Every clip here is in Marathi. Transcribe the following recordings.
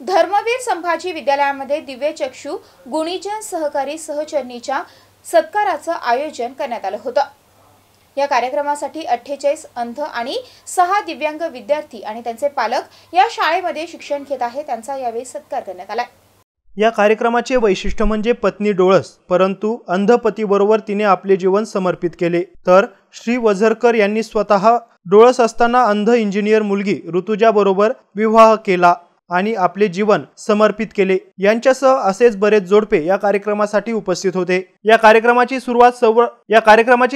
धर्मवीर संभाजी विद्यालयामध्ये दिव्यचक्षु गुणीजन सहकारी सहचरणीच्या सत्काराचं आयोजन करण्यात आलं होतं। या कार्यक्रमासाठी 48 अंध आणि 6 दिव्यांग विद्यार्थी आणि त्यांचे पालक या शाळेमध्ये शिक्षण घेत आहेत। त्यांचा यावेळी सत्कार करण्यात आला। या कार्यक्रमाचे वैशिष्ट्य म्हणजे पत्नी डोळस, परंतु अंध पतीबरोबर तिने आपले जीवन समर्पित केले। तर श्री वझरकर यांनी स्वतः डोळस असताना अंध इंजिनियर मुलगी ऋतुजा बरोबर विवाह केला आणि आपले जीवन समर्पित केले। यांच्यासह असेच बरेच जोडपे या कार्यक्रमासाठी उपस्थित होते। या कार्यक्रमाची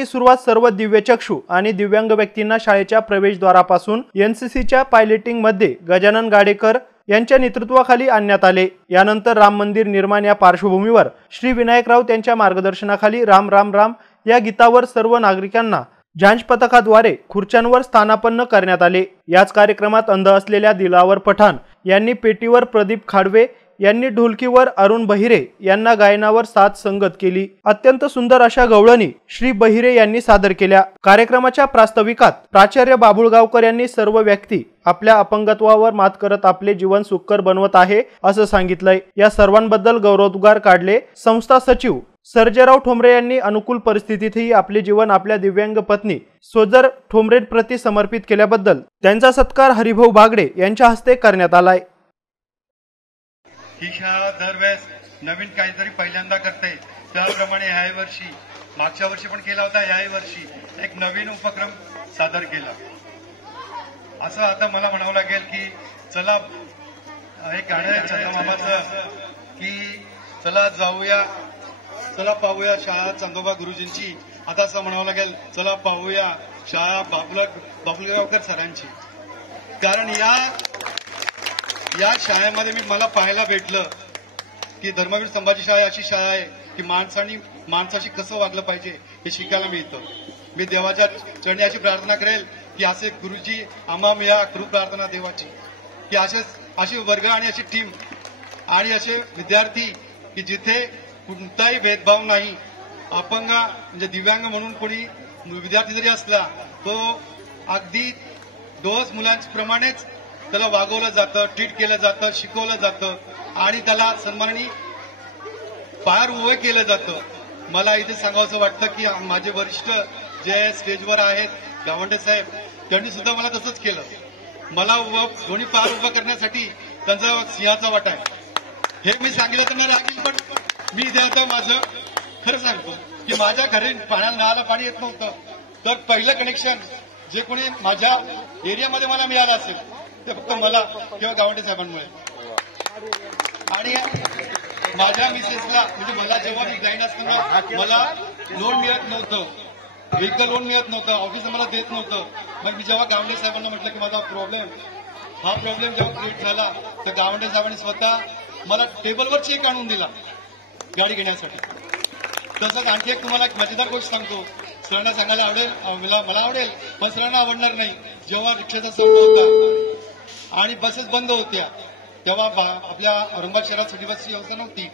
सुरुवात सर्व दिव्यचक्षु आणि दिव्यांग व्यक्तींना शाळेच्या प्रवेशद्वारापासून एनसीसीच्या पायलटिंग मध्ये गजानन गाडेकर यांच्या नेतृत्वाखाली आणण्यात आले। यानंतर राम मंदिर निर्माण या पार्श्वभूमीवर श्री विनायक राऊत यांच्या मार्गदर्शनाखाली राम राम राम या गीतावर सर्व नागरिकांना झांज पथकाद्वारे खुर्च्यांवर स्थानापन्न करण्यात आले। याच कार्यक्रमात अंध असलेल्या दिलावर पठाण यांनी पेटीवर प्रदीप खाडवे यांनी ढोलकीवर अरुण बहिरे यांना गायनावर साथ संगत केली। अत्यंत सुंदर अशा गवळणी श्री बहिरे यांनी सादर केल्या। कार्यक्रमाच्या प्रास्ताविकात प्राचार्य बाबुळगावकर यांनी सर्व व्यक्ती आपल्या अपंगत्वावर मात करत आपले जीवन सुखकर बनवत आहे असं सांगितलंय। या सर्वांबद्दल गौरवोद्गार काढले। संस्था सचिव सर्जेराव ठोंबरे यांनी अनुकूल परिस्थितीतही आपले जीवन आपल्या दिव्यांग पत्नी सोजर ठोंबरेंप्रती समर्पित केल्याबद्दल त्यांचा सत्कार हरिभाऊ बागडे यांच्या हस्ते करण्यात आलाय। ही शाळा दरवेळेस नवीन काहीतरी पहिल्यांदा करते, त्याप्रमाणे याही वर्षी मागच्या वर्षी पण केला होता, याही वर्षी एक नवीन उपक्रम सादर केला। असं आता मला म्हणावं लागेल की चला एक गाणं आहे चंदमामाचं की चला जाऊया चला पाहूया शाळा चांदोबा गुरुजींची। आता असं म्हणावं लागेल चला पाहूया शाळा बाबुळगावकर सरांची। कारण या शाळेमध्ये मला पाहायला भेटलं की धर्मवीर संभाजी शाळा अशी शाळा आहे की माणसाशी कसं वागलं पाहिजे हे शिकायला मिळतं। मी देवाच्या चरणी अशी प्रार्थना करेल की असे गुरुजी आम्हा मिळा, करू प्रार्थना देवाची की असे वर्ग आणि अशी टीम आणि असे विद्यार्थी की जिथे कोणताही भेदभाव नाही। अपंग म्हणजे दिव्यांग म्हणून कोणी विद्यार्थी जरी असला तो अगदी दोष मुलांप्रमाणेच त्याला वागवलं जातं, ट्रीट केलं जातं, शिकवलं जातं आणि त्याला सन्मानाने पार उभं केलं जातं। मला इथे सांगावंसं वाटतं की माझे वरिष्ठ जे स्टेजवर आहेत गावंडे साहेब त्यांनी सुद्धा मला तसंच केलं। मला दोन्ही पार उभं करण्यासाठी त्यांचा सिंहाचा वाटा आहे हे मी सांगितलं तर मला रागील, पण मी इथे आता माझं खरं सांगतो की माझ्या घरी नळाला पाणी येत नव्हतं, तर पहिलं कनेक्शन जे कोणी माझ्या एरियामध्ये मला मिळालं असेल ते फक्त मला किंवा गावंडे साहेबांमुळे। आणि माझ्या मिसेसला म्हणजे मला जेव्हा मी जाईन असताना मला लोन मिळत नव्हतं, व्हेकल लोन मिळत नव्हतं, ऑफिस मला देत नव्हतं। मग मी जेव्हा गावंडे साहेबांना म्हटलं की माझा हा प्रॉब्लेम जेव्हा क्रिएट झाला तर गावंडे साहेबांनी स्वतः मला टेबलवर चेक आणून दिला गाडी घेण्यासाठी। तसंच आणखी एक तुम्हाला मजेदार गोष्ट सांगतो, सरांना सांगायला आवडेल, मला आवडेल पण सरांना आवडणार नाही। जेव्हा रिक्षाचा संप होता आणि बसेस बंद होत्या तेव्हा आपल्या औरंगाबाद शहरात सिटी बसची व्यवस्था नव्हती,